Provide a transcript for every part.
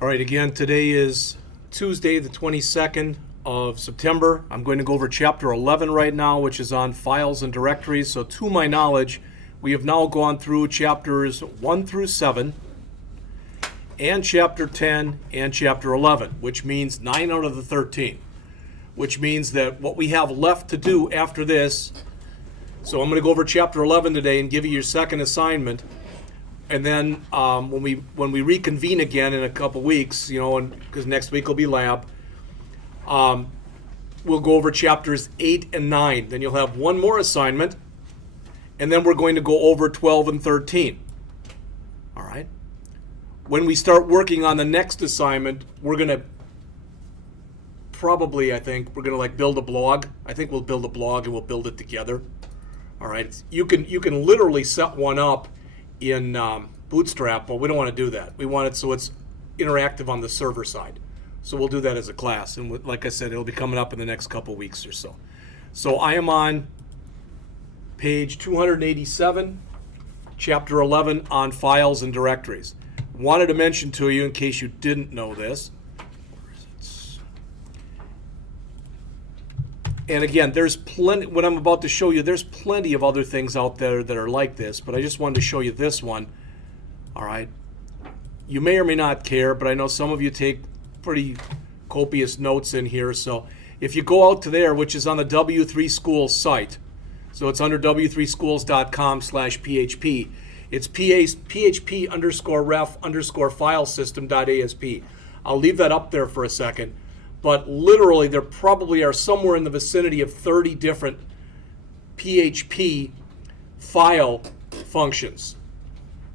All right, again, today is Tuesday, the 22nd of September. I'm going to go over Chapter 11 right now, which is on files and directories. So to my knowledge, we have now gone through Chapters 1 through 7 and Chapter 10 and Chapter 11, which means 9 out of the 13, which means that what we have left to do after this, so I'm going to go over Chapter 11 today and give you your second assignment. And then when we reconvene again in a couple weeks, because next week will be lab, we'll go over chapters 8 and 9. Then you'll have one more assignment, and then we're going to go over 12 and 13. All right? When we start working on the next assignment, we're going to probably, we're going to build a blog. I think we'll build a blog and we'll build it together. All right? You can literally set one up in Bootstrap, but we don't want to do that. We want it so it's interactive on the server side. So we'll do that as a class. And like I said, it'll be coming up in the next couple weeks or so. So I am on page 287, chapter 11 on files and directories. Wanted to mention to you, in case you didn't know this, and again, there's plenty, what I'm about to show you, there's plenty of other things out there that are like this, but I just wanted to show you this one. All right. You may or may not care, but I know some of you take pretty copious notes in here. So if you go out to there, which is on the W3 Schools site, so it's under w3schools.com/php. It's php_ref_filesystem.asp. I'll leave that up there for a second. But literally, there probably are somewhere in the vicinity of 30 different PHP file functions.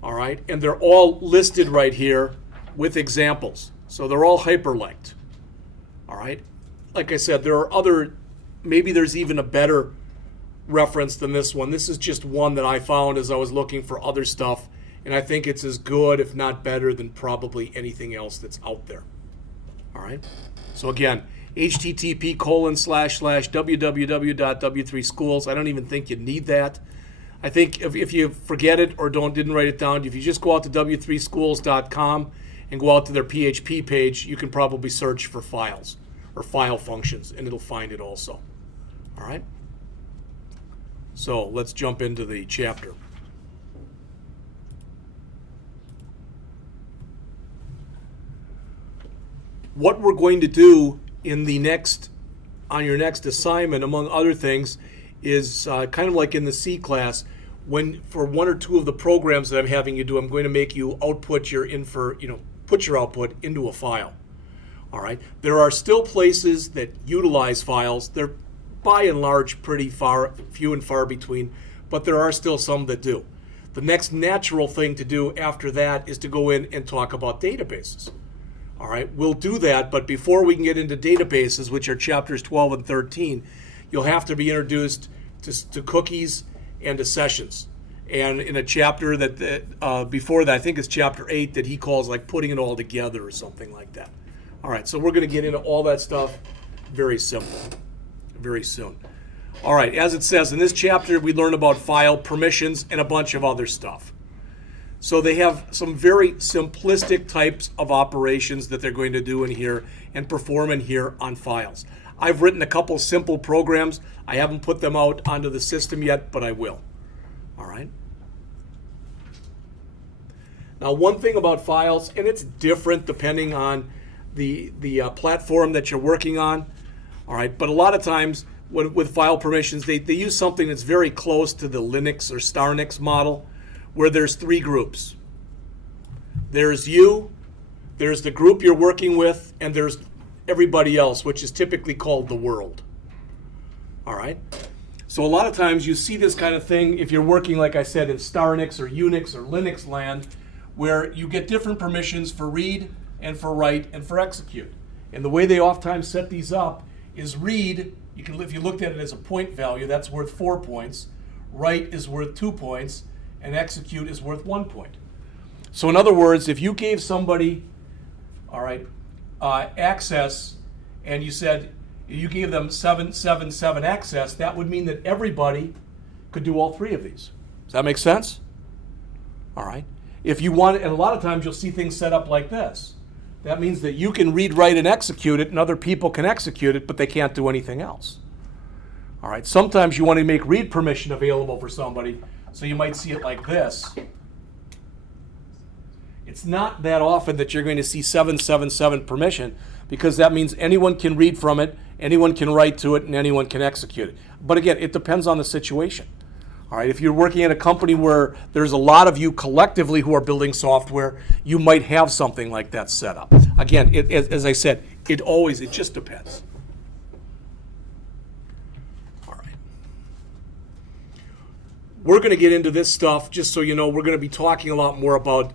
All right? And they're all listed right here with examples. So they're all hyperlinked. All right? Like I said, there are other, maybe there's even a better reference than this one. This is just one that I found as I was looking for other stuff. And I think it's as good, if not better, than probably anything else that's out there. All right? So again, http://www.w3schools. I don't even think you need that. I think if you forget it or didn't write it down, if you just go out to w3schools.com and go out to their PHP page, you can probably search for files or file functions, and it'll find it also. All right? So let's jump into the chapter. What we're going to do on your next assignment, among other things, is kind of like in the C class. For one or two of the programs that I'm having you do, I'm going to make you output put your output into a file. All right. There are still places that utilize files. They're by and large pretty few and far between, but there are still some that do. The next natural thing to do after that is to go in and talk about databases. All right, we'll do that, but before we can get into databases, which are chapters 12 and 13, you'll have to be introduced to cookies and to sessions. And in a chapter that before that, I think it's chapter 8, that he calls like putting it all together or something like that. All right, so we're going to get into all that stuff very soon. All right, as it says in this chapter, we learn about file permissions and a bunch of other stuff. So they have some very simplistic types of operations that they're going to do in here and perform in here on files. I've written a couple simple programs. I haven't put them out onto the system yet, but I will. All right. Now, one thing about files, and it's different depending on the platform that you're working on. All right, but a lot of times with file permissions, they use something that's very close to the Linux or Starnix model, where there's three groups. There's you, there's the group you're working with, and there's everybody else, which is typically called the world. All right? So a lot of times you see this kind of thing if you're working, like I said, in Starnix or Unix or Linux land, where you get different permissions for read and for write and for execute. And the way they oftentimes set these up is read, if you looked at it as a point value, that's worth 4 points. Write is worth 2 points. And execute is worth 1 point. So in other words, if you gave somebody, access, and you said you gave them 777 access, that would mean that everybody could do all three of these. Does that make sense? All right. If you want, and a lot of times you'll see things set up like this. That means that you can read, write, and execute it, and other people can execute it, but they can't do anything else. All right, sometimes you want to make read permission available for somebody, so you might see it like this. It's not that often that you're going to see 777 permission, because that means anyone can read from it, anyone can write to it, and anyone can execute it. But again, it depends on the situation. All right, if you're working at a company where there's a lot of you collectively who are building software, you might have something like that set up. Again, as I said, it just depends. All right. We're going to get into this stuff, just so you know, we're going to be talking a lot more about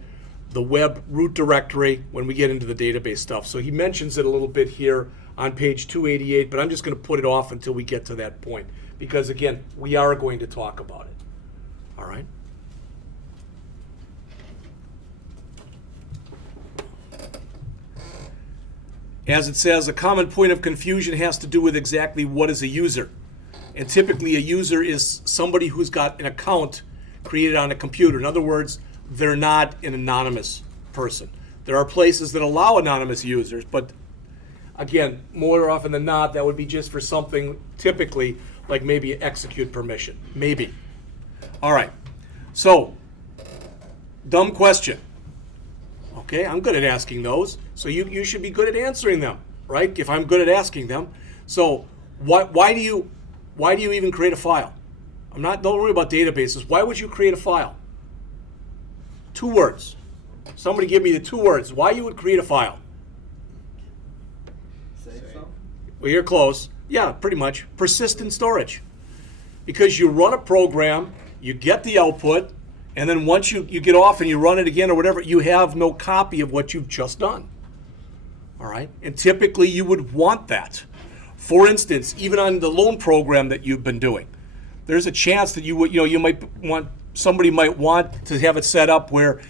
the web root directory when we get into the database stuff. So he mentions it a little bit here on page 288, but I'm just going to put it off until we get to that point, because again, we are going to talk about it. All right? As it says, a common point of confusion has to do with exactly what is a user. And typically a user is somebody who's got an account created on a computer. In other words, they're not an anonymous person. There are places that allow anonymous users, but again, more often than not, that would be just for something typically like maybe execute permission. Maybe. All right. So, dumb question. Okay, I'm good at asking those, so you should be good at answering them, right? If I'm good at asking them. So, why do you even create a file? Don't worry about databases. Why would you create a file? 2 words. Somebody give me the 2 words. Why you would create a file? Save something? Well, you're close. Yeah, pretty much. Persistent storage. Because you run a program, you get the output, and then once you get off and you run it again or whatever, you have no copy of what you've just done. All right? And typically you would want that. For instance, even on the loan program that you've been doing, there's a chance that somebody might want to have it set up where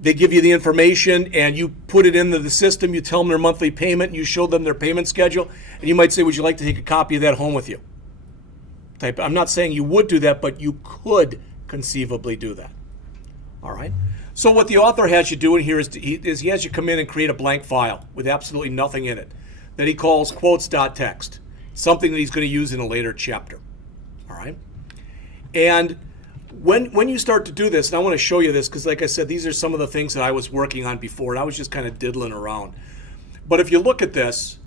they give you the information and you put it into the system, you tell them their monthly payment, and you show them their payment schedule, and you might say, would you like to take a copy of that home with you? I'm not saying you would do that, but you could conceivably do that. All right? So what the author has you do in here is he has you come in and create a blank file with absolutely nothing in it that he calls quotes.txt, something that he's going to use in a later chapter. All right? And when you start to do this, and I want to show you this because, like I said, these are some of the things that I was working on before, and I was just kind of diddling around. But if you look at this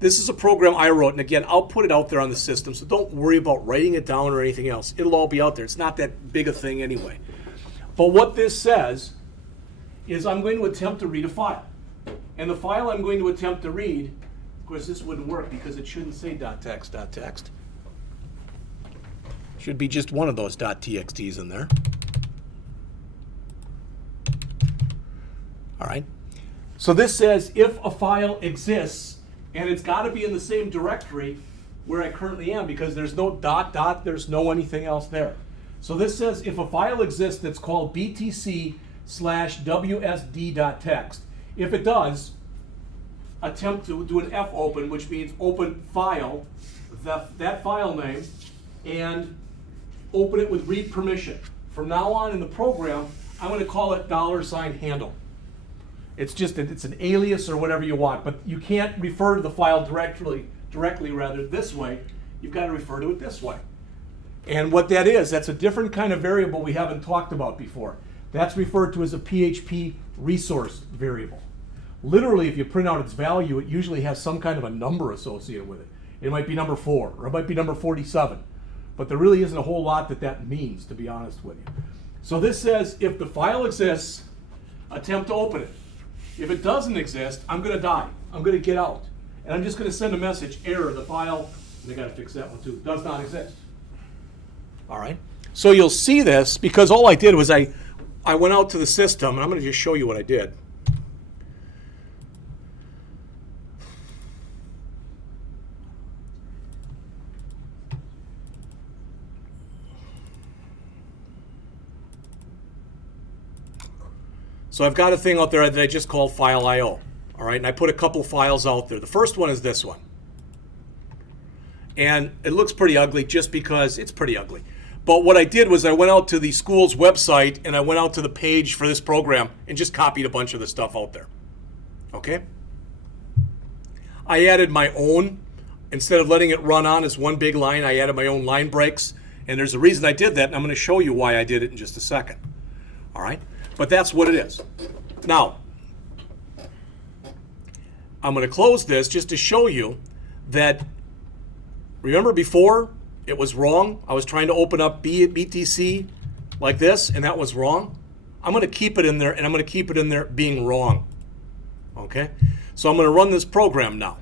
is a program I wrote, and again, I'll put it out there on the system, so don't worry about writing it down or anything else. It'll all be out there. It's not that big a thing anyway. But what this says is I'm going to attempt to read a file. And the file I'm going to attempt to read, of course, this wouldn't work because it shouldn't say .txt. Should be just one of those .txt's in there. All right. So this says if a file exists, and it's got to be in the same directory where I currently am because there's no ... there's no anything else there. So this says if a file exists that's called btc/wsd.txt, if it does, attempt to do an fopen, which means open file, that file name, and open it with read permission. From now on in the program, I'm going to call it $handle. It's an alias or whatever you want, but you can't refer to the file directly this way. You've got to refer to it this way. And what that is, that's a different kind of variable we haven't talked about before. That's referred to as a PHP Resource Variable. Literally, if you print out its value, it usually has some kind of a number associated with it. It might be number 4, or it might be number 47. But there really isn't a whole lot that means, to be honest with you. So this says, if the file exists, attempt to open it. If it doesn't exist, I'm going to die. I'm going to get out. And I'm just going to send a message, error, the file, and I got to fix that one too, does not exist. All right? So you'll see this, because all I did was I went out to the system, and I'm going to just show you what I did. So I've got a thing out there that I just called file.io. All right, and I put a couple files out there. The first one is this one. And it looks pretty ugly just because it's pretty ugly. But what I did was I went out to the school's website and I went out to the page for this program and just copied a bunch of the stuff out there. Okay? I added my own. Instead of letting it run on as one big line, I added my own line breaks. And there's a reason I did that, and I'm going to show you why I did it in just a second. All right? But that's what it is. Now, I'm going to close this just to show you that, remember before it was wrong? I was trying to open up BTC like this, and that was wrong. I'm going to keep it in there, and I'm going to keep it in there being wrong. Okay? So I'm going to run this program now.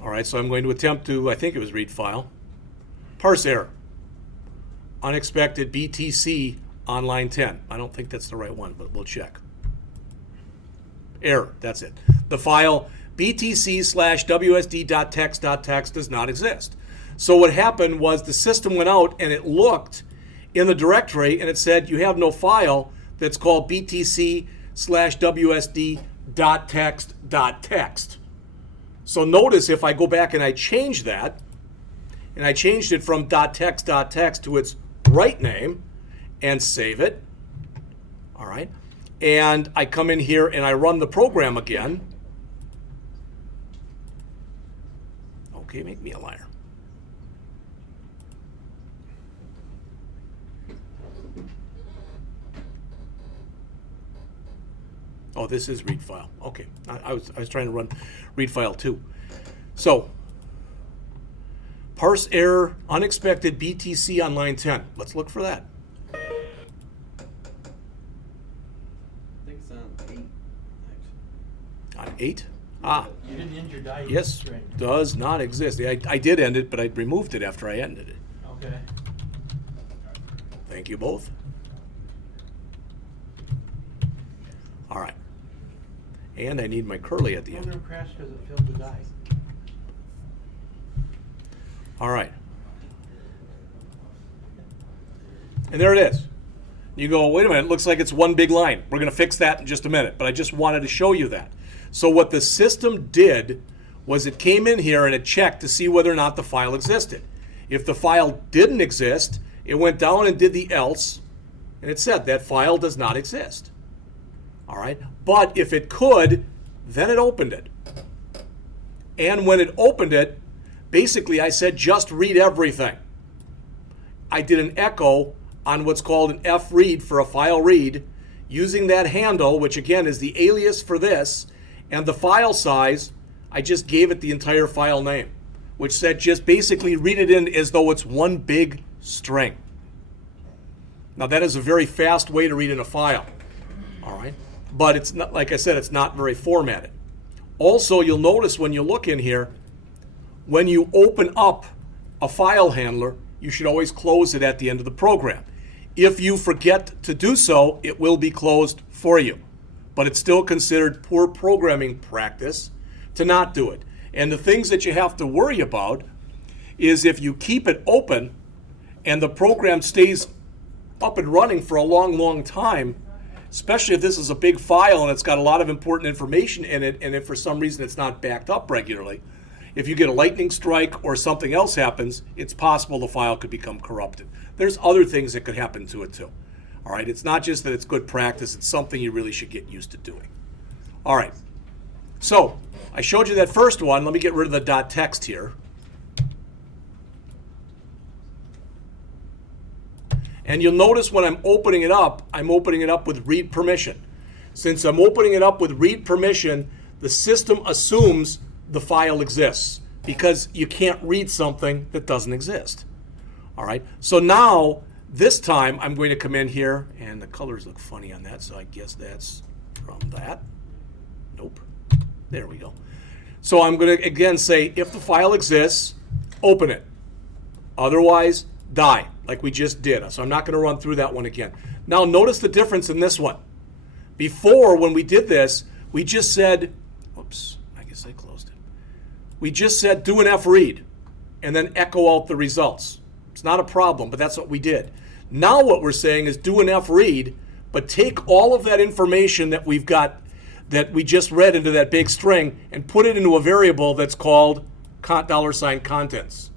All right, so I'm going to attempt to, I think it was read file. Parse error. Unexpected BTC on line 10. I don't think that's the right one, but we'll check. Error, that's it. The file btc/wsd.txt.txt does not exist. So what happened was the system went out and it looked in the directory and it said you have no file that's called btc/wsd.txt.txt. So notice if I go back and I change that, and I changed it from .txt.txt to its right name and save it, all right, and I come in here and I run the program again. Okay, make me a liar. Oh, this is read file. Okay, I was trying to run read file too. So, parse error, unexpected BTC on line 10. Let's look for that. I think it's on 8. On 8? Ah, You didn't end your die yes, string. does not exist. I did end it, but I removed it after I ended it. Okay. Thank you both. All right. And I need my curly at the end. Program crashed because it filled the die. All right. And there it is. You go, wait a minute, it looks like it's one big line. We're going to fix that in just a minute, but I just wanted to show you that. So what the system did was it came in here and it checked to see whether or not the file existed. If the file didn't exist, it went down and did the else, and it said that file does not exist. All right, but if it could, then it opened it. And when it opened it, basically I said just read everything. I did an echo on what's called an fread for a file read, using that handle, which again is the alias for this, and the file size, I just gave it the entire file name, which said just basically read it in as though it's one big string. Now that is a very fast way to read in a file, all right? But it's not, like I said, it's not very formatted. Also, you'll notice when you look in here, when you open up a file handler, you should always close it at the end of the program. If you forget to do so, it will be closed for you. But it's still considered poor programming practice to not do it. And the things that you have to worry about is if you keep it open and the program stays up and running for a long, long time, especially if this is a big file and it's got a lot of important information in it, and if for some reason it's not backed up regularly, if you get a lightning strike or something else happens, it's possible the file could become corrupted. There's other things that could happen to it too. All right, it's not just that it's good practice, it's something you really should get used to doing. All right, so I showed you that first one. Let me get rid of the .text here. And you'll notice when I'm opening it up with read permission. Since I'm opening it up with read permission, the system assumes the file exists because you can't read something that doesn't exist. All right, so now this time I'm going to come in here, and the colors look funny on that, so I guess that's from that. Nope, there we go. So I'm going to again say if the file exists, open it. Otherwise, die, like we just did. So I'm not going to run through that one again. Now notice the difference in this one. Before, when we did this, we just said, whoops, I guess I closed it. We just said do an fread and then echo out the results. It's not a problem, but that's what we did. Now what we're saying is do an fread, but take all of that information that we've got, that we just read into that big string, and put it into a variable that's called $contents.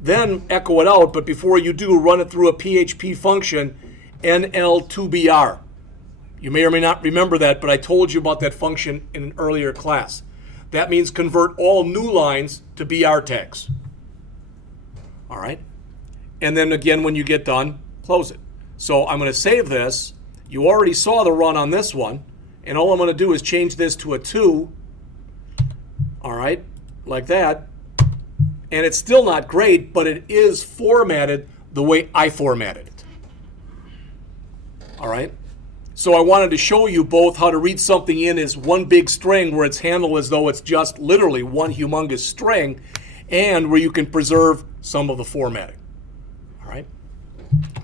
then echo it out, but before you do, run it through a PHP function, NL2BR. You may or may not remember that, but I told you about that function in an earlier class. That means convert all new lines to BR tags. All right? And then again, when you get done, close it. So I'm going to save this. You already saw the run on this one, and all I'm going to do is change this to a 2, all right, like that. And it's still not great, but it is formatted the way I formatted it. All right? So I wanted to show you both how to read something in as one big string where it's handled as though it's just literally one humongous string, and where you can preserve some of the formatting. All right?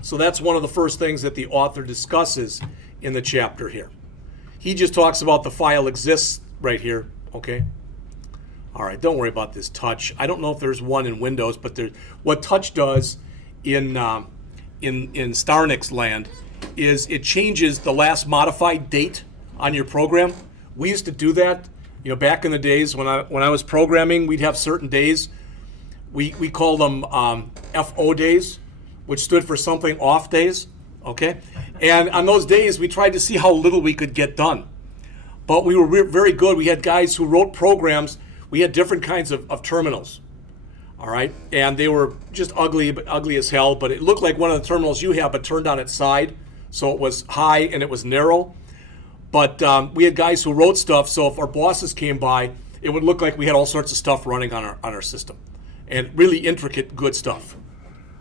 So that's one of the first things that the author discusses in the chapter here. He just talks about the file exists right here, okay? All right, don't worry about this touch. I don't know if there's one in Windows, but what touch does in Starnix land is it changes the last modified date on your program. We used to do that, back in the days when I was programming. We'd have certain days. We call them FO days, which stood for something off days, okay? And on those days, we tried to see how little we could get done. But we were very good. We had guys who wrote programs. We had different kinds of terminals, all right? And they were just ugly as hell, but it looked like one of the terminals you have, but turned on its side. So it was high and it was narrow. But we had guys who wrote stuff, so if our bosses came by, it would look like we had all sorts of stuff running on our system. And really intricate, good stuff,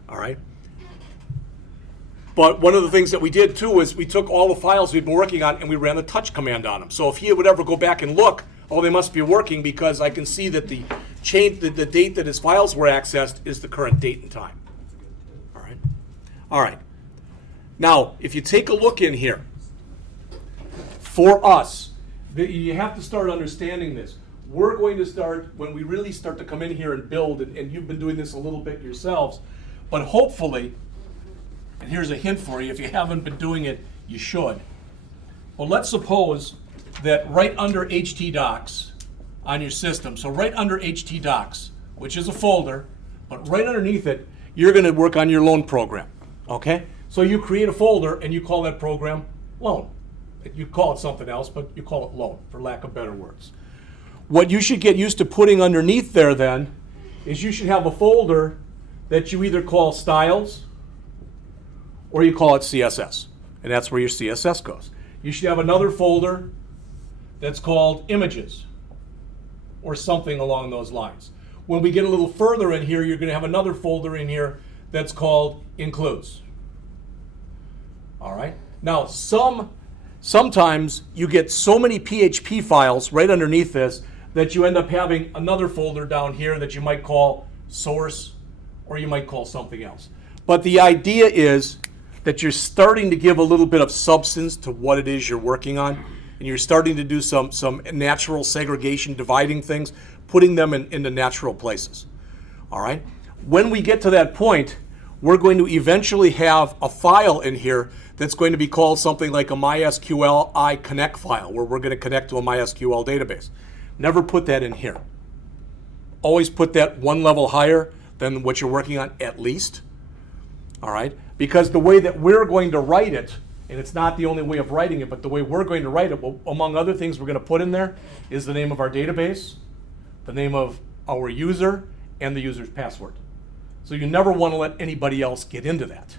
all right? But one of the things that we did too is we took all the files we'd been working on and we ran the touch command on them. So if he would ever go back and look, oh, they must be working because I can see that the date that his files were accessed is the current date and time. All right. All right. Now, if you take a look in here, for us, you have to start understanding this. We're going to start, when we really start to come in here and build, and you've been doing this a little bit yourselves, but hopefully, and here's a hint for you, if you haven't been doing it, you should. Well, let's suppose that right under htdocs on your system, so right under htdocs, which is a folder, but right underneath it, you're going to work on your loan program, okay? So you create a folder and you call that program loan. You call it something else, but you call it loan, for lack of better words. What you should get used to putting underneath there then is you should have a folder that you either call styles or you call it CSS, and that's where your CSS goes. You should have another folder that's called images or something along those lines. When we get a little further in here, you're going to have another folder in here that's called includes. All right? Now, sometimes you get so many PHP files right underneath this that you end up having another folder down here that you might call source or you might call something else. But the idea is that you're starting to give a little bit of substance to what it is you're working on, and you're starting to do some natural segregation, dividing things, putting them into natural places. All right? When we get to that point, we're going to eventually have a file in here that's going to be called something like a MySQL connect file, where we're going to connect to a MySQL database. Never put that in here. Always put that one level higher than what you're working on at least. All right? Because the way that we're going to write it, and it's not the only way of writing it, but the way we're going to write it, well, among other things we're going to put in there is the name of our database, the name of our user, and the user's password. So you never want to let anybody else get into that.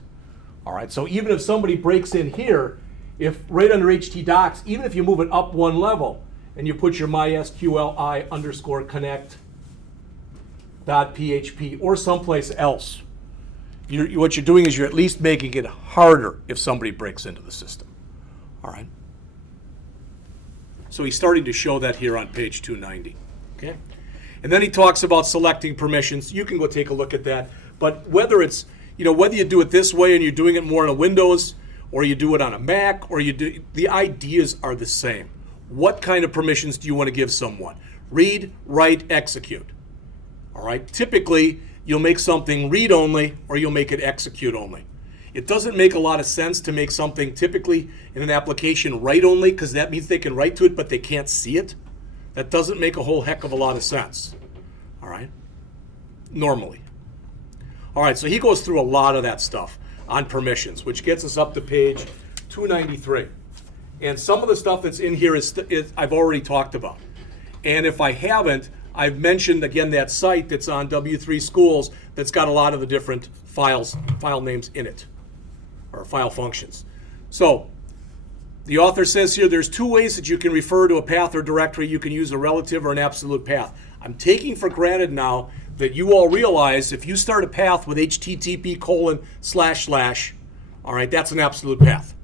All right, so even if somebody breaks in here, if right under htdocs, even if you move it up one level and you put your MySQL underscore connect.php or someplace else, what you're doing is you're at least making it harder if somebody breaks into the system. All right. So he's starting to show that here on page 290. Okay. And then he talks about selecting permissions. You can go take a look at that. But whether it's, whether you do it this way and you're doing it more on a Windows, or you do it on a Mac, or the ideas are the same. What kind of permissions do you want to give someone? Read, write, execute. All right. Typically, you'll make something read only or you'll make it execute only. It doesn't make a lot of sense to make something typically in an application write only, because that means they can write to it but they can't see it. That doesn't make a whole heck of a lot of sense. All right? Normally. All right, so he goes through a lot of that stuff on permissions, which gets us up to page 293. And some of the stuff that's in here is I've already talked about. And if I haven't, I've mentioned, again, that site that's on W3 Schools that's got a lot of the different file names in it, or file functions. So the author says here there's two ways that you can refer to a path or directory. You can use a relative or an absolute path. I'm taking for granted now that you all realize if you start a path with http://, all right, that's an absolute path.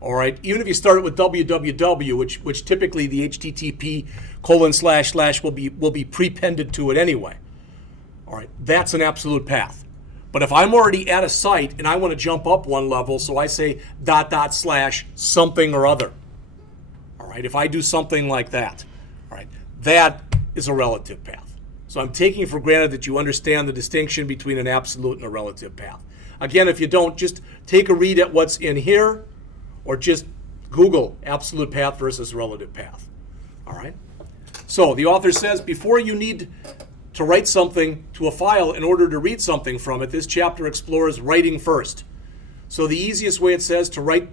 All right, even if you start it with www, which typically the http:// will be prepended to it anyway. All right, that's an absolute path. But if I'm already at a site and I want to jump up one level, so I say .. / something or other. All right, if I do something like that, all right, that is a relative path. So I'm taking for granted that you understand the distinction between an absolute and a relative path. Again, if you don't, just take a read at what's in here, or just Google absolute path versus relative path. All right? So the author says before you need to write something to a file in order to read something from it, this chapter explores writing first. So the easiest way it says to write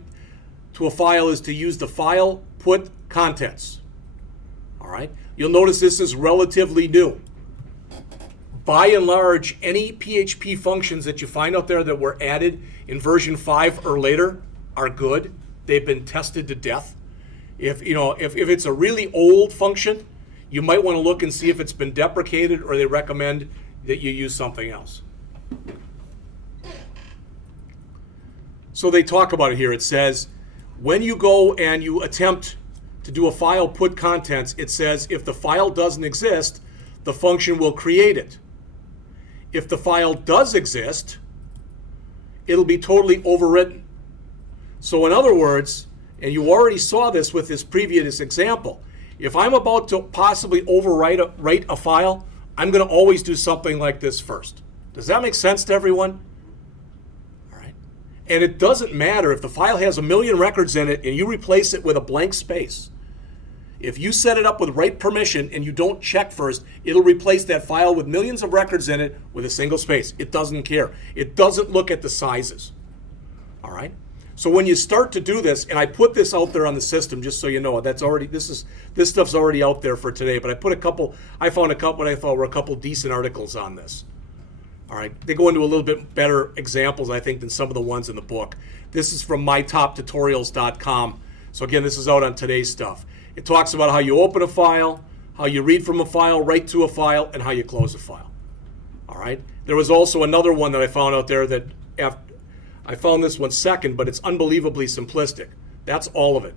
to a file is to use the file put contents. All right? You'll notice this is relatively new. By and large, any PHP functions that you find out there that were added in version 5 or later are good. They've been tested to death. If it's a really old function, you might want to look and see if it's been deprecated, or they recommend that you use something else. So they talk about it here. It says, when you go and you attempt to do a file put contents, it says if the file doesn't exist, the function will create it. If the file does exist, it'll be totally overwritten. So in other words, and you already saw this with this previous example, if I'm about to possibly write a file, I'm going to always do something like this first. Does that make sense to everyone? All right. And it doesn't matter if the file has 1 million records in it and you replace it with a blank space. If you set it up with write permission and you don't check first, it'll replace that file with millions of records in it with a single space. It doesn't care. It doesn't look at the sizes. All right? So when you start to do this, and I put this out there on the system just so you know, this stuff's already out there for today, but I found a couple what I thought were a couple decent articles on this. All right? They go into a little bit better examples, I think, than some of the ones in the book. This is from mytoptutorials.com. So again, this is out on today's stuff. It talks about how you open a file, how you read from a file, write to a file, and how you close a file. All right? There was also another one that I found out there that I found this one second, but it's unbelievably simplistic. That's all of it.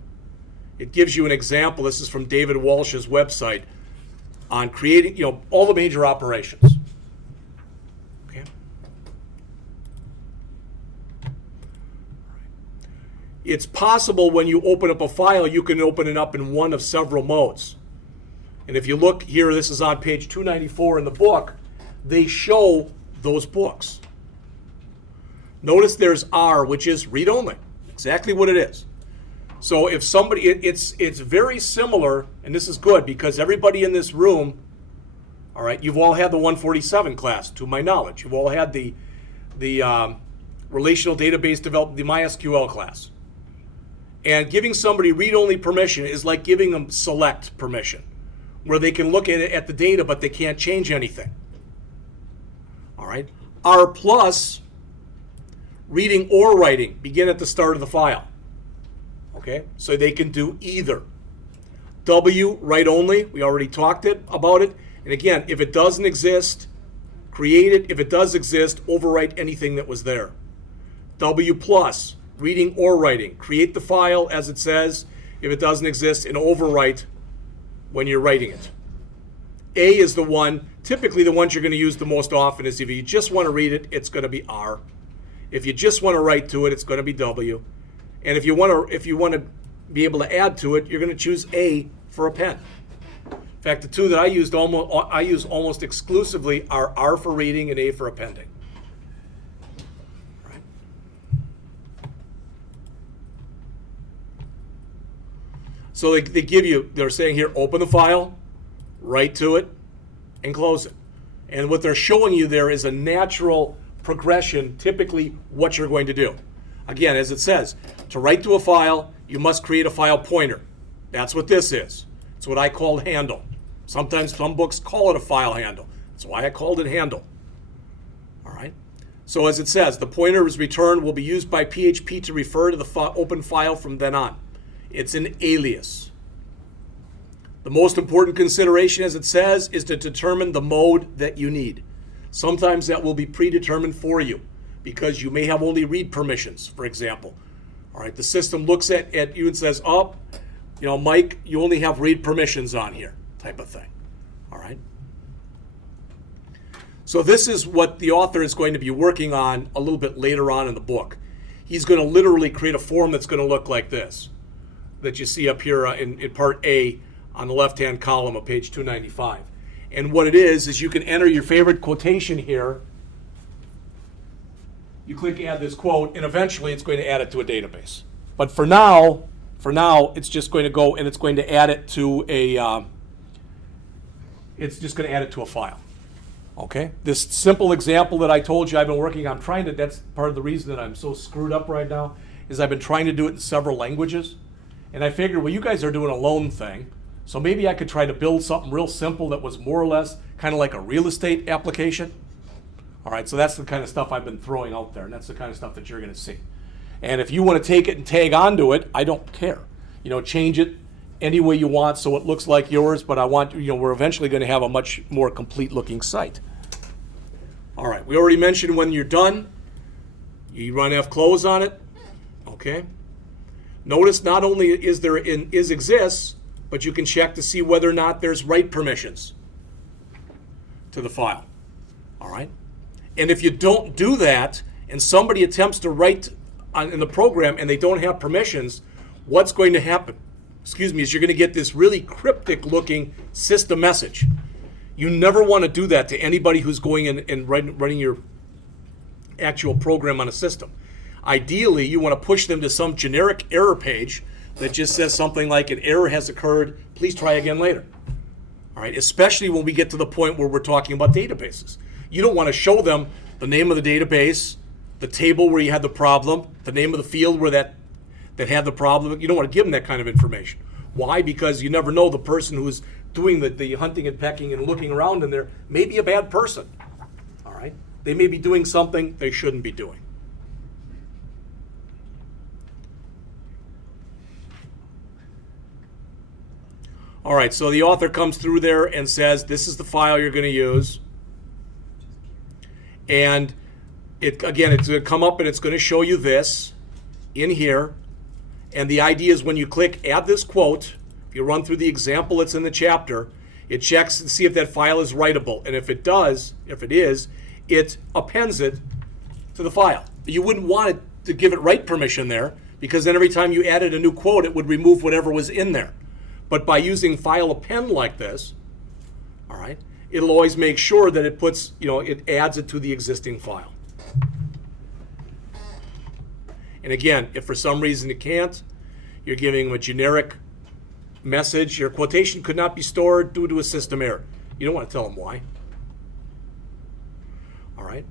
It gives you an example. This is from David Walsh's website on creating, all the major operations. Okay? It's possible when you open up a file, you can open it up in one of several modes. And if you look here, this is on page 294 in the book, they show those books. Notice there's R, which is read-only, exactly what it is. So if somebody, it's very similar, and this is good because everybody in this room, all right, you've all had the 147 class, to my knowledge. You've all had the relational database development, the MySQL class. And giving somebody read-only permission is like giving them select permission, where they can look at the data, but they can't change anything. All right? R plus, reading or writing, begin at the start of the file. Okay? So they can do either. W, write only, we already talked about it. And again, if it doesn't exist, create it. If it does exist, overwrite anything that was there. W plus, reading or writing. Create the file as it says, if it doesn't exist, and overwrite when you're writing it. A is the one, typically the ones you're going to use the most often is if you just want to read it, it's going to be R. If you just want to write to it, it's going to be W. And if you want to be able to add to it, you're going to choose A for append. In fact, the two that I use almost exclusively are R for reading and A for appending. Right? So they're saying here, open the file, write to it, and close it. And what they're showing you there is a natural progression, typically what you're going to do. Again, as it says, to write to a file, you must create a file pointer. That's what this is. It's what I called handle. Sometimes some books call it a file handle. That's why I called it handle. All right. So as it says, the pointer is returned will be used by PHP to refer to the open file from then on. It's an alias. The most important consideration, as it says, is to determine the mode that you need. Sometimes that will be predetermined for you because you may have only read permissions, for example. All right, the system looks at you and says, oh, you know, Mike, you only have read permissions on here, type of thing. All right. So this is what the author is going to be working on a little bit later on in the book. He's going to literally create a form that's going to look like this, that you see up here in part A on the left-hand column of page 295. And what it is you can enter your favorite quotation here. You click add this quote, and eventually it's going to add it to a database. But for now, it's just going to go and it's going to add it to a, it's just going to add it to a file. Okay, this simple example that I told you I've been working on that's part of the reason that I'm so screwed up right now, is I've been trying to do it in several languages. And I figured, well, you guys are doing a loan thing, so maybe I could try to build something real simple that was more or less kind of like a real estate application. All right, so that's the kind of stuff I've been throwing out there, and that's the kind of stuff that you're going to see. And if you want to take it and tag onto it, I don't care. You know, change it any way you want so it looks like yours, but I want, you know, we're eventually going to have a much more complete looking site. All right, we already mentioned when you're done, you run fclose on it, okay? Notice not only is there exists, but you can check to see whether or not there's write permissions to the file, all right? And if you don't do that, and somebody attempts to write in the program and they don't have permissions, what's going to happen, is you're going to get this really cryptic looking system message. You never want to do that to anybody who's going in and running your actual program on a system. Ideally, you want to push them to some generic error page that just says something like an error has occurred, please try again later. All right, especially when we get to the point where we're talking about databases. You don't want to show them the name of the database, the table where you had the problem, the name of the field where that had the problem. You don't want to give them that kind of information. Why? Because you never know, the person who's doing the hunting and pecking and looking around in there may be a bad person. All right? They may be doing something they shouldn't be doing. All right, so the author comes through there and says, this is the file you're going to use. And it's going to come up and it's going to show you this in here. And the idea is when you click add this quote, if you run through the example that's in the chapter, it checks to see if that file is writable. And if it is, it appends it to the file. You wouldn't want it to give it write permission there, because then every time you added a new quote, it would remove whatever was in there. But by using file append like this, all right, it'll always make sure that it puts, it adds it to the existing file. And again, if for some reason it can't, you're giving them a generic message. Your quotation could not be stored due to a system error. You don't want to tell them why. All right.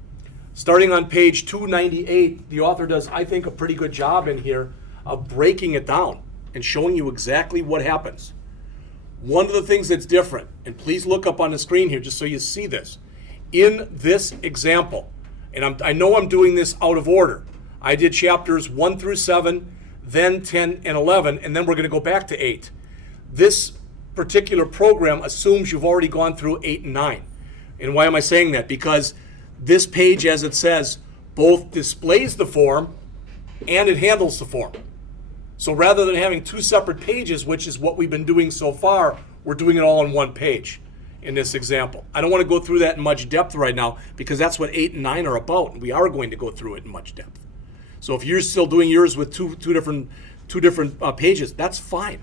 Starting on page 298, the author does, I think, a pretty good job in here of breaking it down and showing you exactly what happens. One of the things that's different, and please look up on the screen here just so you see this. In this example, and I know I'm doing this out of order. I did chapters 1 through 7, then 10 and 11, and then we're going to go back to 8. This particular program assumes you've already gone through 8 and 9. And why am I saying that? Because this page, as it says, both displays the form and it handles the form. So rather than having two separate pages, which is what we've been doing so far, we're doing it all on one page in this example. I don't want to go through that in much depth right now because that's what 8 and 9 are about, and we are going to go through it in much depth. So if you're still doing yours with two different pages, that's fine.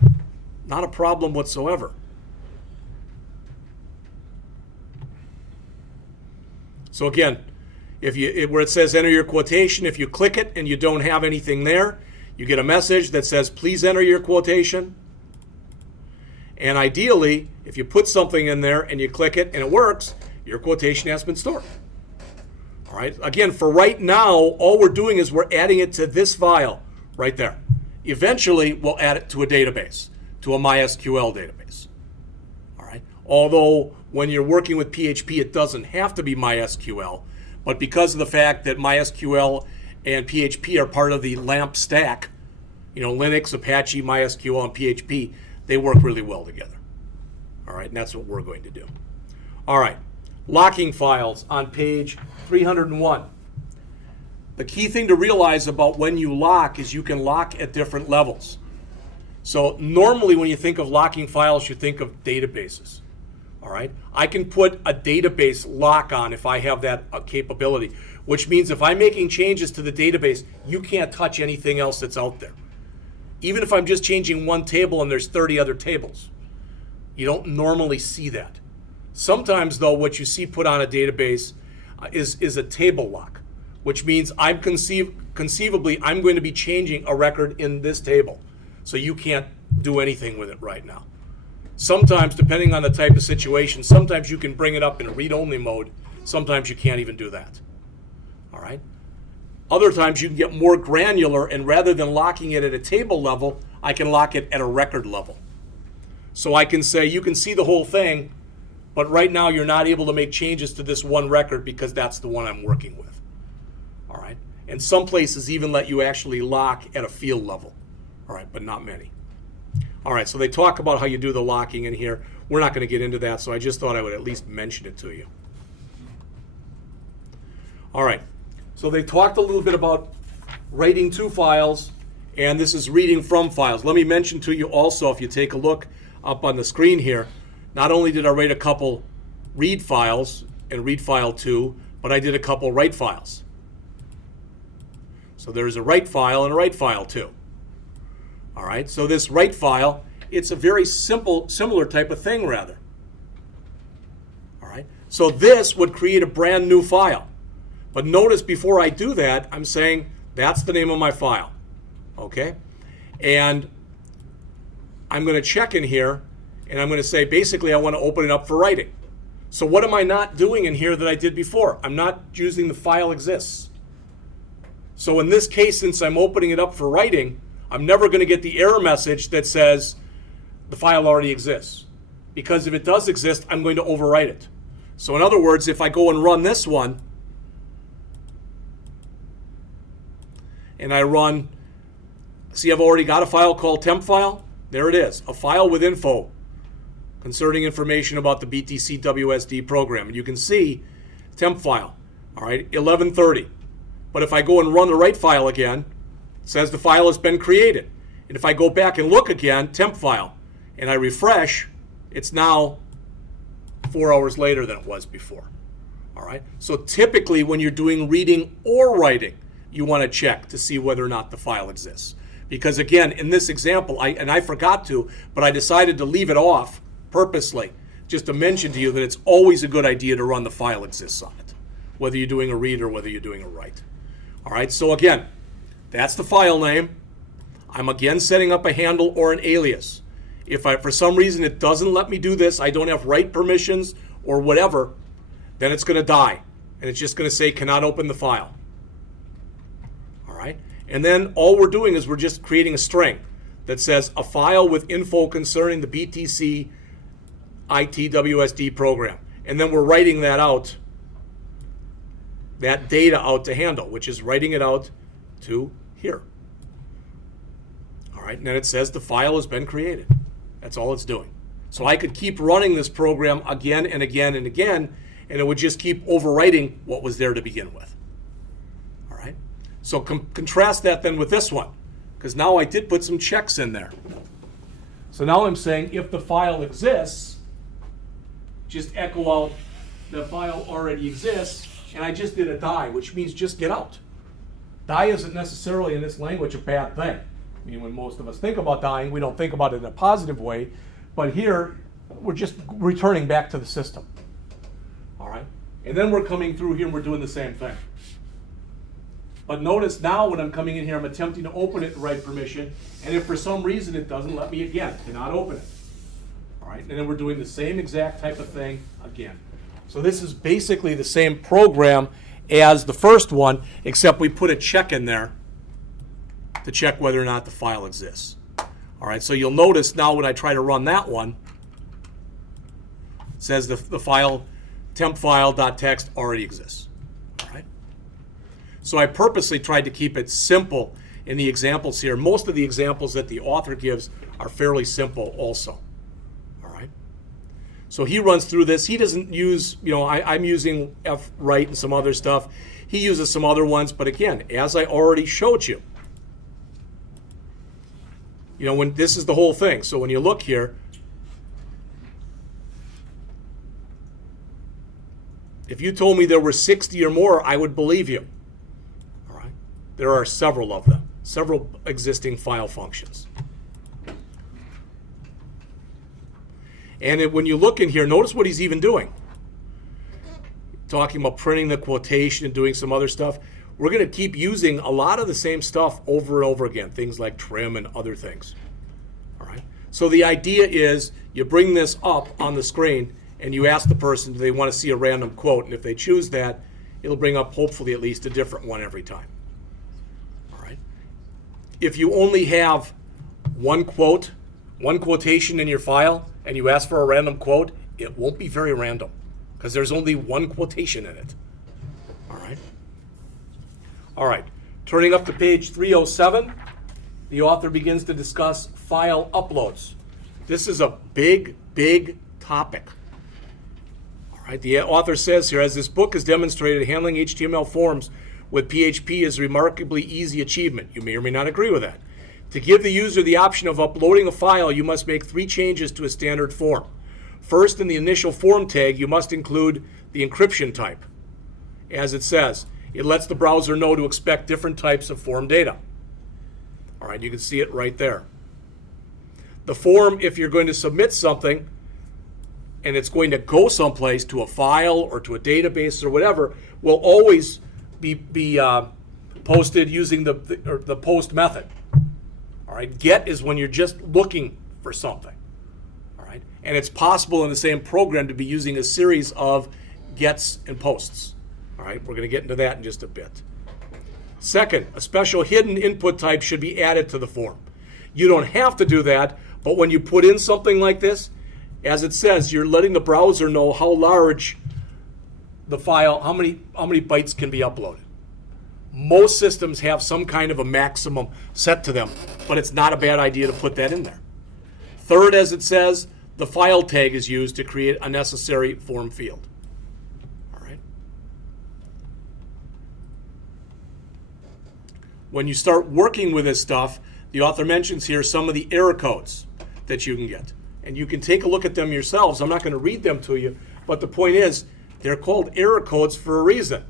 Not a problem whatsoever. So again, where it says enter your quotation, if you click it and you don't have anything there, you get a message that says please enter your quotation. And ideally, if you put something in there and you click it and it works, your quotation has been stored. All right. Again, for right now, all we're doing is we're adding it to this file right there. Eventually, we'll add it to a database, to a MySQL database. All right. Although when you're working with PHP, it doesn't have to be MySQL, but because of the fact that MySQL and PHP are part of the LAMP stack, you know, Linux, Apache, MySQL, and PHP, they work really well together. All right, and that's what we're going to do. All right, locking files on page 301. The key thing to realize about when you lock is you can lock at different levels. So normally when you think of locking files, you think of databases. All right, I can put a database lock on if I have that capability, which means if I'm making changes to the database, you can't touch anything else that's out there. Even if I'm just changing one table and there's 30 other tables, you don't normally see that. Sometimes, though, what you see put on a database is a table lock, which means I'm conceivably I'm going to be changing a record in this table, so you can't do anything with it right now. Sometimes, depending on the type of situation, sometimes you can bring it up in read-only mode. Sometimes you can't even do that. All right? Other times you can get more granular, and rather than locking it at a table level, I can lock it at a record level. So I can say, you can see the whole thing, but right now you're not able to make changes to this one record because that's the one I'm working with. All right? And some places even let you actually lock at a field level. All right, but not many. All right, so they talk about how you do the locking in here. We're not going to get into that, so I just thought I would at least mention it to you. All right, so they talked a little bit about writing to files, and this is reading from files. Let me mention to you also, if you take a look up on the screen here, not only did I write a couple read files and read file 2, but I did a couple write files. So there's a write file and a write file 2. All right, so this write file, it's a very similar type of thing, rather. All right, so this would create a brand new file. But notice before I do that, I'm saying that's the name of my file. Okay, and I'm going to check in here, and I'm going to say, basically, I want to open it up for writing. So what am I not doing in here that I did before? I'm not using the file exists. So in this case, since I'm opening it up for writing, I'm never going to get the error message that says the file already exists. Because if it does exist, I'm going to overwrite it. So in other words, if I go and run this one, and I run, see, I've already got a file called temp file. There it is, a file with info concerning information about the BTC WSD program. And you can see temp file, all right, 1130. But if I go and run the write file again, it says the file has been created. And if I go back and look again, temp file, and I refresh, it's now 4 hours later than it was before. All right. So typically when you're doing reading or writing, you want to check to see whether or not the file exists. Because again, in this example, I forgot to, but I decided to leave it off purposely, just to mention to you that it's always a good idea to run the file exists on it, whether you're doing a read or whether you're doing a write. All right, so again, that's the file name. I'm again setting up a handle or an alias. If for some reason it doesn't let me do this, I don't have write permissions or whatever, then it's going to die. And it's just going to say cannot open the file. All right, and then all we're doing is we're just creating a string that says a file with info concerning the BTC ITWSD program. And then we're writing that out, that data out to handle, which is writing it out to here. All right, and then it says the file has been created. That's all it's doing. So I could keep running this program again and again and again, and it would just keep overwriting what was there to begin with. All right, so contrast that then with this one, because now I did put some checks in there. So now I'm saying if the file exists, just echo out the file already exists, and I just did a die, which means just get out. Die isn't necessarily in this language a bad thing. I mean, when most of us think about dying, we don't think about it in a positive way, but here we're just returning back to the system. All right, and then we're coming through here and we're doing the same thing. But notice now when I'm coming in here, I'm attempting to open it and write permission, and if for some reason it doesn't let me again, cannot open it. All right, and then we're doing the same exact type of thing again. So this is basically the same program as the first one, except we put a check in there to check whether or not the file exists. All right, so you'll notice now when I try to run that one, it says the file temp file.txt already exists. All right. So I purposely tried to keep it simple in the examples here. Most of the examples that the author gives are fairly simple also. All right. So he runs through this. He doesn't use, I'm using fwrite and some other stuff. He uses some other ones, but again, as I already showed you, when this is the whole thing. So when you look here, if you told me there were 60 or more, I would believe you. All right. There are several of them, several existing file functions. And when you look in here, notice what he's even doing. Talking about printing the quotation and doing some other stuff. We're going to keep using a lot of the same stuff over and over again, things like trim and other things. All right. So the idea is you bring this up on the screen and you ask the person, do they want to see a random quote? And if they choose that, it'll bring up hopefully at least a different one every time. All right. If you only have one quotation in your file, and you ask for a random quote, it won't be very random because there's only one quotation in it. All right. All right. Turning up to page 307, the author begins to discuss file uploads. This is a big, big topic. All right. The author says here, as this book has demonstrated, handling HTML forms with PHP is a remarkably easy achievement. You may or may not agree with that. To give the user the option of uploading a file, you must make 3 changes to a standard form. First, in the initial form tag, you must include the encryption type. As it says, it lets the browser know to expect different types of form data. All right, you can see it right there. The form, if you're going to submit something, and it's going to go someplace to a file or to a database or whatever, will always be posted using the post method. All right, get is when you're just looking for something. All right, and it's possible in the same program to be using a series of gets and posts. All right, we're going to get into that in just a bit. Second, a special hidden input type should be added to the form. You don't have to do that, but when you put in something like this, as it says, you're letting the browser know how large the file, how many bytes can be uploaded. Most systems have some kind of a maximum set to them, but it's not a bad idea to put that in there. Third, as it says, the file tag is used to create a necessary form field. All right. When you start working with this stuff, the author mentions here some of the error codes that you can get. And you can take a look at them yourselves. I'm not going to read them to you, but the point is, they're called error codes for a reason.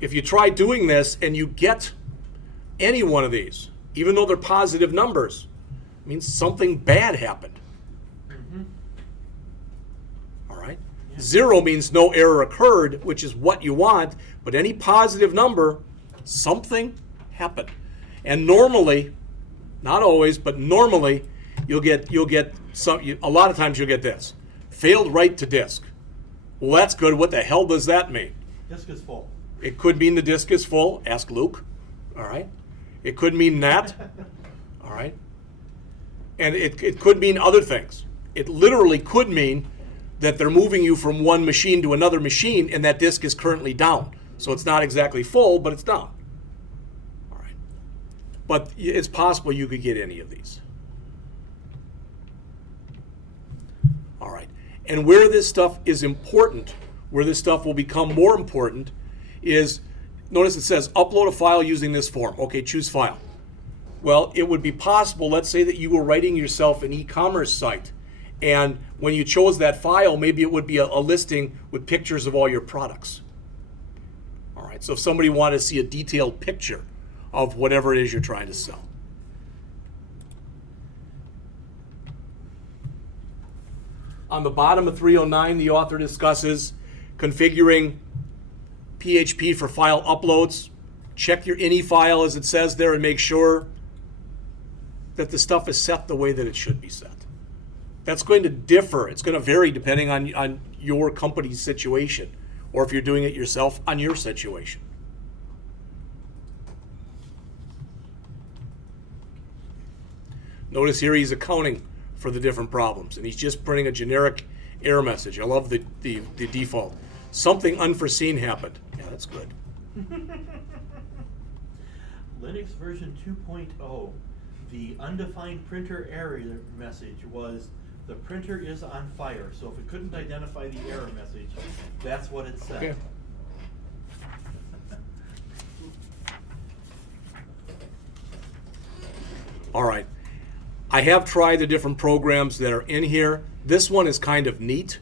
If you try doing this and you get any one of these, even though they're positive numbers, it means something bad happened. Mm-hmm. All right? Yeah. 0 means no error occurred, which is what you want, but any positive number, something happened. And normally, not always, but normally, you'll get some. A lot of times you'll get this: failed write to disk. Well, that's good. What the hell does that mean? Disk is full. It could mean the disk is full. Ask Luke. All right. It could mean that. All right. And it could mean other things. It literally could mean that they're moving you from one machine to another machine, and that disk is currently down. So it's not exactly full, but it's down. All right. But it's possible you could get any of these. All right. And where this stuff is important, where this stuff will become more important, is, notice it says upload a file using this form. Okay, choose file. Well, it would be possible, let's say that you were writing yourself an e-commerce site, and when you chose that file, maybe it would be a listing with pictures of all your products. All right, so if somebody wanted to see a detailed picture of whatever it is you're trying to sell. On the bottom of 309, the author discusses configuring PHP for file uploads. Check your ini file as it says there and make sure that the stuff is set the way that it should be set. That's going to differ. It's going to vary depending on your company's situation, or if you're doing it yourself, on your situation. Notice here he's accounting for the different problems, and he's just printing a generic error message. I love the default. Something unforeseen happened. Yeah, that's good. Linux version 2.0, the undefined printer error message was the printer is on fire. So if it couldn't identify the error message, that's what it said. Okay. All right. I have tried the different programs that are in here. This one is kind of neat,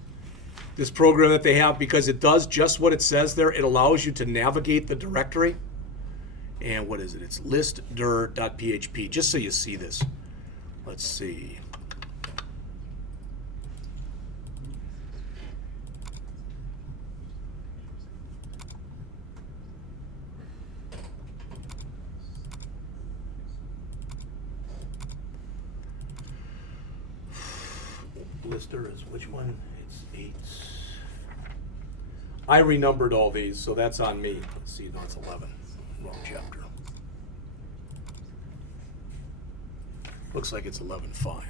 this program that they have, because it does just what it says there. It allows you to navigate the directory. And what is it? It's listdir.php, just so you see this. Let's see. Lister is which one? It's 8. I renumbered all these, so that's on me. Let's see, no, it's 11. Wrong chapter. Looks like it's 11.5.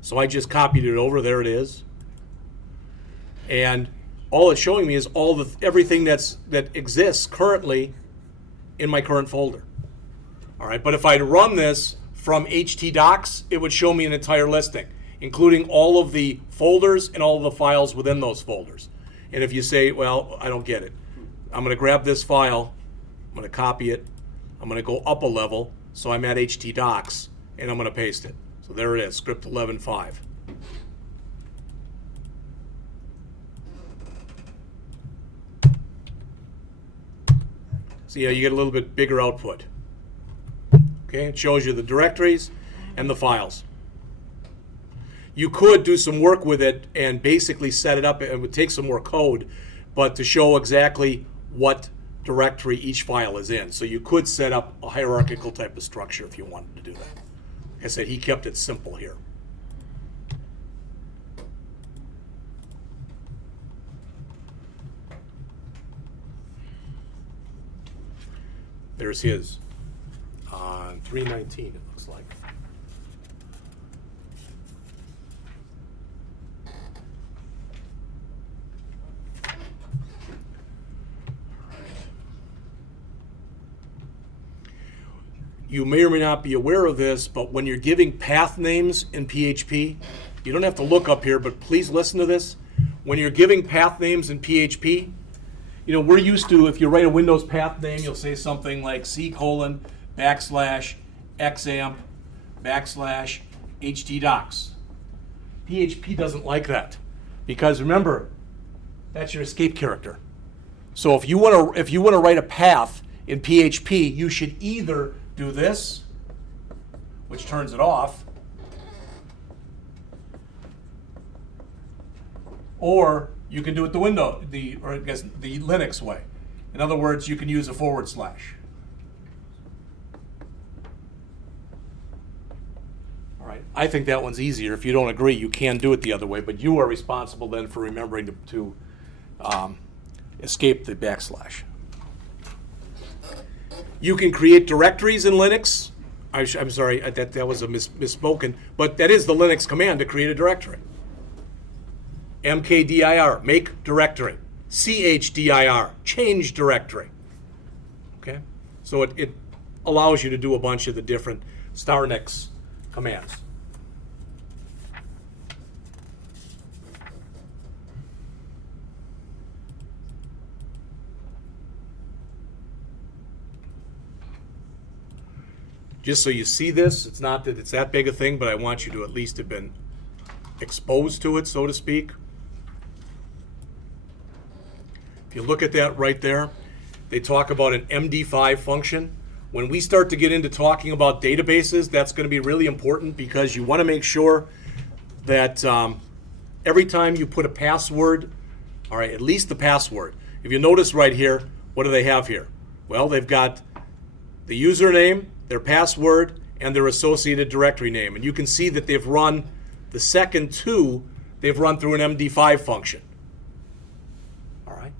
So I just copied it over. There it is. And all it's showing me is everything that exists currently in my current folder. All right, but if I'd run this from htdocs, it would show me an entire listing, including all of the folders and all of the files within those folders. And if you say, well, I don't get it, I'm going to grab this file, I'm going to copy it, I'm going to go up a level, so I'm at htdocs, and I'm going to paste it. So there it is, script 11.5. So yeah, you get a little bit bigger output. Okay, it shows you the directories and the files. You could do some work with it and basically set it up. It would take some more code, but to show exactly what directory each file is in. So you could set up a hierarchical type of structure if you wanted to do that. Like I said, he kept it simple here. There's his. 319, it looks like. You may or may not be aware of this, but when you're giving path names in PHP, you don't have to look up here, but please listen to this. When you're giving path names in PHP, you know, we're used to, if you write a Windows path name, you'll say something like C:\\\\xamp /htdocs. PHP doesn't like that, because remember, that's your escape character. So if you want to write a path in PHP, you should either do this, which turns it off, or you can do it the Linux way. In other words, you can use a /. All right, I think that one's easier. If you don't agree, you can do it the other way, but you are responsible then for remembering to escape the \. You can create directories in Linux. I'm sorry, that was a misspoken, but that is the Linux command to create a directory. mkdir, make directory. chdir, change directory. Okay, so it allows you to do a bunch of the different *nix commands. Just so you see this, it's not that it's that big a thing, but I want you to at least have been exposed to it, so to speak. If you look at that right there, they talk about an Md5 function. When we start to get into talking about databases, that's going to be really important, because you want to make sure that every time you put a password, all right, at least the password. If you notice right here, what do they have here? Well, they've got the username, their password, and their associated directory name. And you can see that they've run the second two, they've run through an Md5 function. All right?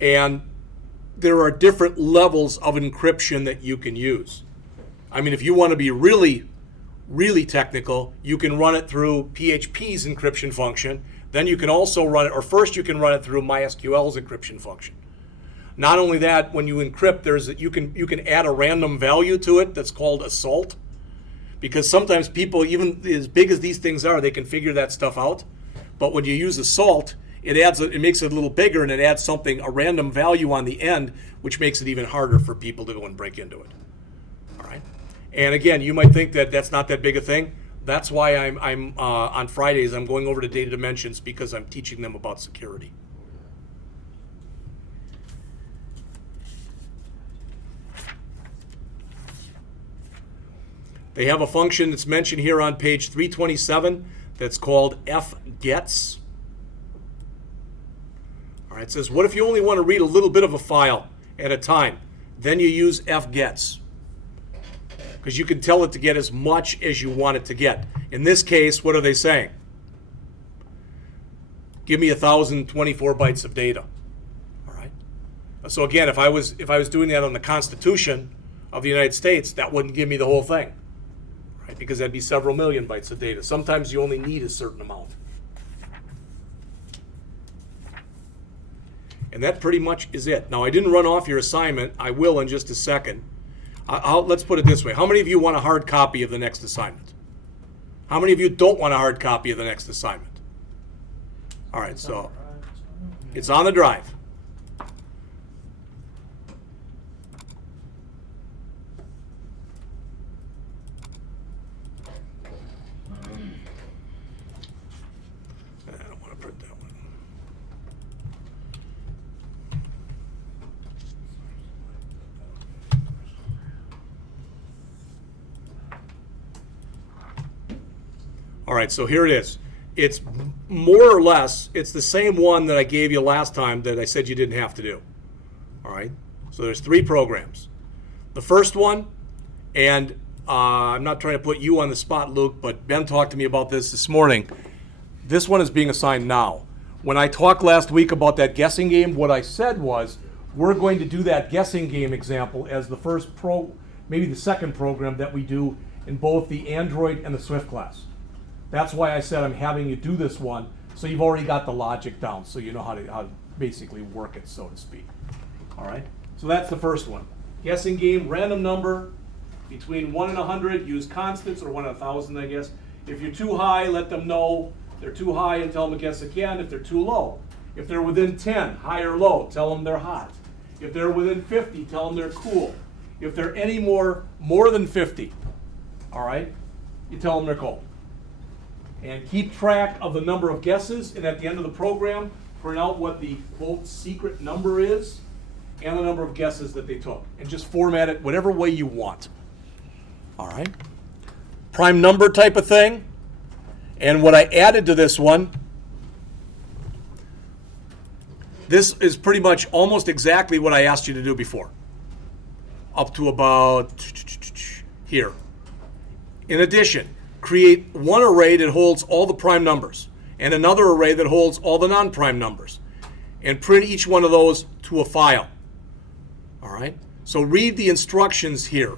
And there are different levels of encryption that you can use. I mean, if you want to be really, really technical, you can run it through PHP's encryption function. Then you can also run it, or first you can run it through MySQL's encryption function. Not only that, when you encrypt, you can add a random value to it that's called a salt, because sometimes people, even as big as these things are, they can figure that stuff out. But when you use a salt, it makes it a little bigger, and it adds a random value on the end, which makes it even harder for people to go and break into it. All right. And again, you might think that that's not that big a thing. That's why I'm on Fridays I'm going over to Data Dimensions, because I'm teaching them about security. They have a function that's mentioned here on page 327 that's called fgets. All right, it says, what if you only want to read a little bit of a file at a time? Then you use fgets, because you can tell it to get as much as you want it to get. In this case, what are they saying? Give me 1,024 bytes of data. All right. So again, if I was doing that on the Constitution of the United States, that wouldn't give me the whole thing, right? Because that'd be several million bytes of data. Sometimes you only need a certain amount. And that pretty much is it. Now, I didn't run off your assignment. I will in just a second. Let's put it this way. How many of you want a hard copy of the next assignment? How many of you don't want a hard copy of the next assignment? All right, so it's on the drive. I don't want to print that one. All right, so here it is. It's more or less, it's the same one that I gave you last time that I said you didn't have to do. All right, so there's 3 programs. The first one, and I'm not trying to put you on the spot, Luke, but Ben talked to me about this morning. This one is being assigned now. When I talked last week about that guessing game, what I said was, we're going to do that guessing game example as the first maybe the second program that we do in both the Android and the Swift class. That's why I said I'm having you do this one, so you've already got the logic down, so you know how to basically work it, so to speak. All right, so that's the first one. Guessing game, random number, between 1 and 100, use constants, or 1 and 1,000, I guess. If you're too high, let them know they're too high and tell them to guess again. If they're too low. If they're within 10, high or low, tell them they're hot. If they're within 50, tell them they're cool. If they're any more than 50, all right, you tell them they're cold. And keep track of the number of guesses, and at the end of the program, print out what the quote secret number is and the number of guesses that they took, and just format it whatever way you want. All right, prime number type of thing. And what I added to this one, this is pretty much almost exactly what I asked you to do before, up to about here. In addition, create one array that holds all the prime numbers and another array that holds all the non-prime numbers, and print each one of those to a file. All right, so read the instructions here.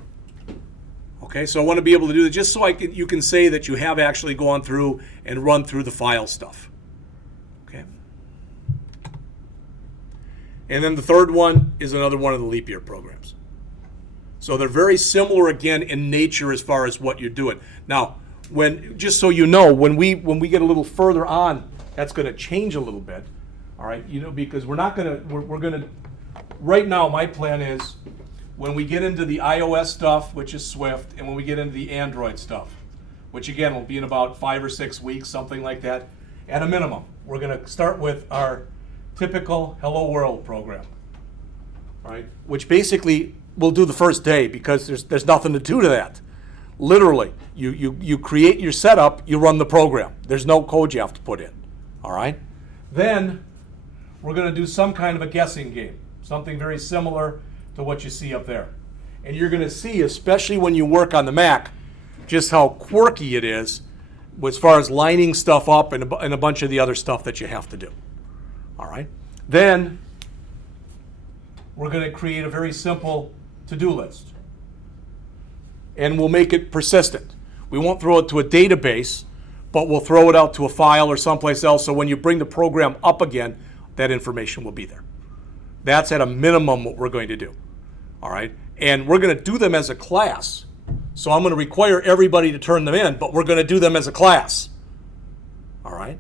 Okay, so I want to be able to do that just so you can say that you have actually gone through and run through the file stuff. Okay. And then the third one is another one of the leap year programs. So they're very similar again in nature as far as what you're doing. Now, just so you know, when we get a little further on, that's going to change a little bit. All right, because we're going to right now my plan is when we get into the iOS stuff, which is Swift, and when we get into the Android stuff, which again will be in about 5 or 6 weeks, something like that, at a minimum, we're going to start with our typical Hello World program, right? Which basically we'll do the first day because there's nothing to do to that. Literally, you create your setup, you run the program. There's no code you have to put in, all right? Then we're going to do some kind of a guessing game, something very similar to what you see up there. And you're going to see, especially when you work on the Mac, just how quirky it is as far as lining stuff up and a bunch of the other stuff that you have to do. All right? Then we're going to create a very simple to-do list. And we'll make it persistent. We won't throw it to a database, but we'll throw it out to a file or someplace else, so when you bring the program up again, that information will be there. That's at a minimum what we're going to do. All right? And we're going to do them as a class. So I'm going to require everybody to turn them in, but we're going to do them as a class. All right?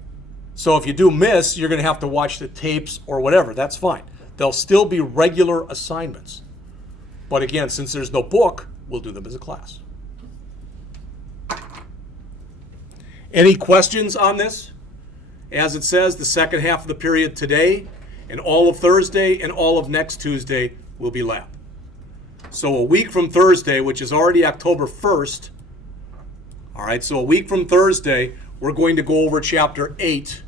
So if you do miss, you're going to have to watch the tapes or whatever. That's fine. They'll still be regular assignments. But again, since there's no book, we'll do them as a class. Any questions on this? As it says, the second half of the period today, and all of Thursday, and all of next Tuesday will be lab. So a week from Thursday, which is already October 1st, all right, so a week from Thursday, we're going to go over Chapter 8,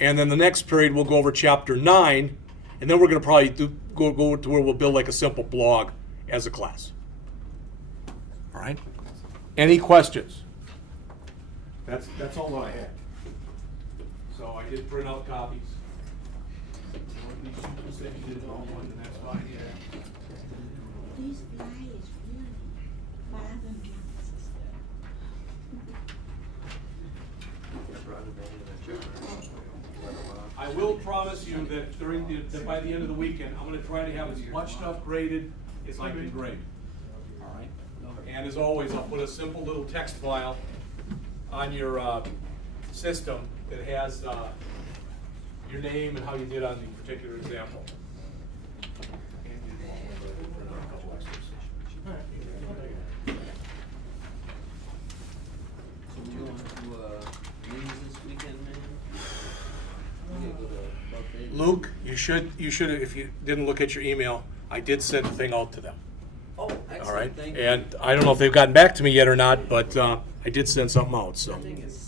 and then the next period we'll go over Chapter 9, and then we're going to probably go to where we'll build like a simple blog as a class. All right? Any questions? That's all that I had. So I did print out copies. Said you did it all one, and that's fine. This fly is really farther than I will promise you that that by the end of the weekend, I'm going to try to have as much stuff graded as I can grade. All right. And as always, I'll put a simple little text file on your system that has your name and how you did on the particular example. So do you want to meetings this weekend, man? You gotta go to buffet? Luke, you should, if you didn't look at your email, I did send the thing out to them. Oh, excellent. All right. Thank you. And I don't know if they've gotten back to me yet or not, but I did send something out. So. I think it's